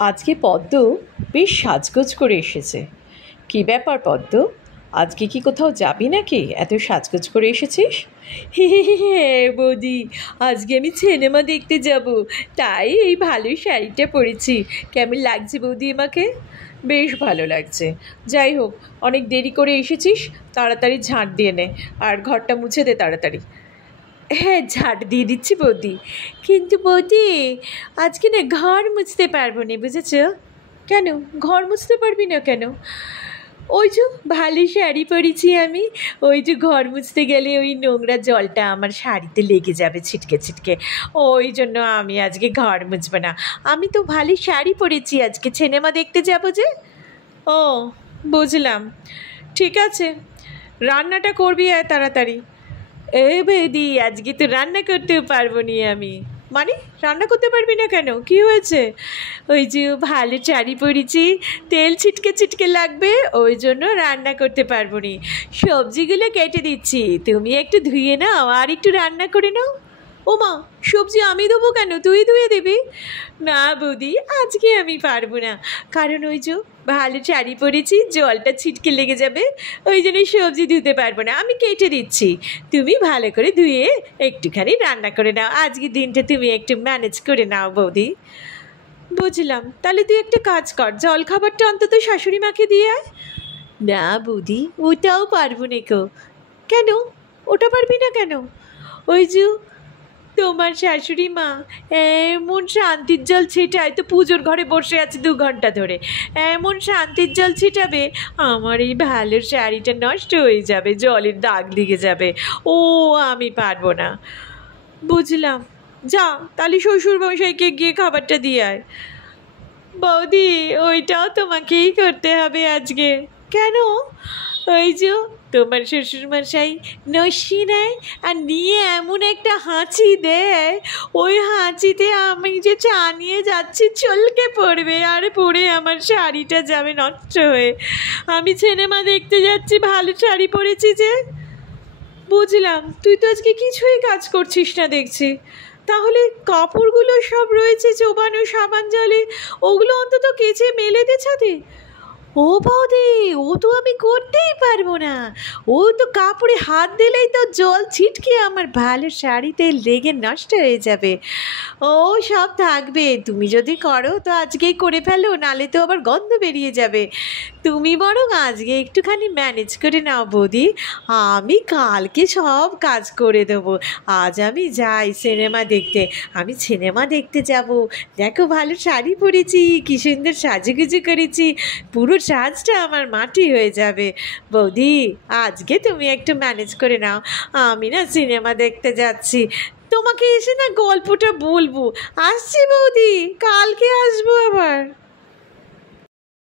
আজকে পদ্ম বেশ সাজগোজ করে এসেছে। কি ব্যাপার পদ্ম, আজকে কি কোথাও যাবি নাকি এত সাজগোজ করে এসেছিস? হ্যাঁ বৌদি, আজকে আমি সিনেমা দেখতে যাব, তাই এই ভালো শাড়িটা পরেছি। কেমন লাগছে বৌদি আমাকে? বেশ ভালো লাগছে। যাই হোক, অনেক দেরি করে এসেছিস, তাড়াতাড়ি ঝাঁট দিয়ে নে আর ঘরটা মুছে দে তাড়াতাড়ি। হ্যাঁ, ঝাঁট দিয়ে দিচ্ছি বৌদি। কিন্তু বৌদি, আজকে না ঘর মুছতে পারবো না, বুঝেছ? কেন ঘর মুছতে পারবি না কেন? ওই যে ভালো শাড়ি পরেছি আমি, ওই যে ঘর মুছতে গেলে ওই নোংরা জলটা আমার শাড়িতে লেগে যাবে ছিটকে ছিটকে। ওই জন্য আমি আজকে ঘর মুছবো না। আমি তো ভালো শাড়ি পরেছি, আজকে সিনেমা দেখতে যাবো যে। ও, বুঝলাম। ঠিক আছে, রান্নাটা করবি আর তাড়াতাড়ি। এ বৌদি, আজকে তো রান্না করতেও পারবো নি আমি। মানে রান্না করতে পারবি না কেন, কি হয়েছে? ওই যে ভালো শাড়ি পরেছি, তেল ছিটকে ছিটকে লাগবে, ওই জন্য রান্না করতে পারবো নি। সবজিগুলো কেটে দিচ্ছি, তুমি একটু ধুয়ে নাও আর একটু রান্না করে নাও। ওমা, সবজি আমি দেবো কেন, তুই ধুয়ে দিবি? না বৌদি, আজকে আমি পারবো না, কারণ ওই যে ভালো শাড়ি পরেছি, জলটা ছিটকে লেগে যাবে, ওই জন্য সবজি ধুতে পারবো না। আমি কেটে দিচ্ছি, তুমি ভালো করে ধুয়ে একটুখানি রান্না করে নাও। আজকে দিনটা তুমি একটু ম্যানেজ করে নাও বৌদি। বুঝলাম, তাহলে তুই একটা কাজ কর, জল খাবারটা অন্তত শাশুড়ি মাকে দিয়ে আয়। না বৌদি, ওটাও পারবো না কো। কেন? ওটা পারবি না কেন? ওই যে তোমার শাশুড়ি মা এমন শান্তির জল ছিটায়, তো পুজোর ঘরে বসে আছে 2 ঘন্টা ধরে, এমন শান্তির জল ছিটাবে, আমার এই ভালো শাড়িটা নষ্ট হয়ে যাবে, জলের দাগ লেগে যাবে। ও, আমি পারবো না। বুঝলাম, যা তাহলে শ্বশুর মশাইকে গিয়ে খাবারটা দিয়ে আয়। বৌদি, ওইটাও তোমাকেই করতে হবে আজকে। কেন? ওই যে তোমার শ্বশুরমশাই নস্যি নেয় আর নিয়ে এমন একটা হাঁচি দেয়, ওই হাঁচিতে আমি যে চা নিয়ে যাচ্ছি চলকে পড়বে, আর পড়ে আমার শাড়িটা যাবে নষ্ট হয়ে। আমি সিনেমা দেখতে যাচ্ছি, ভালো শাড়ি পরেছি যে। বুঝলাম, তুই তো আজকে কিছুই কাজ করছিস না দেখছি। তাহলে কাপড়গুলো সব রয়েছে চোবানো সাবান জলে, ওগুলো অন্তত কেচে মেলে দে ছাদে। ও বৌদি, ও তো আমি করতেই পারবো না। ও তো কাপড়ে হাত দিলেই তো জল ছিটকে আমার ভালো শাড়িতে লেগে নষ্ট হয়ে যাবে। ও সব থাকবে, তুমি যদি করো তো আজকেই করে ফেলো, নালে তো আবার গন্ধ বেরিয়ে যাবে। তুমি বরং আজকে একটুখানি ম্যানেজ করে নাও বৌদি, আমি কালকে সব কাজ করে দেবো। আজ আমি যাই সিনেমা দেখতে, আমি সিনেমা দেখতে যাব। দেখো ভালো শাড়ি পরেছি, কী সুন্দর সাজুগুজু করেছি, পুরো সাজটা আমার মাটি হয়ে যাবে। বৌদি, আজকে তুমি একটু ম্যানেজ করে নাও, আমি না সিনেমা দেখতে যাচ্ছি। তোমাকে এসে না গল্পটা বলবো। আসছি বৌদি, কালকে আসবো আবার।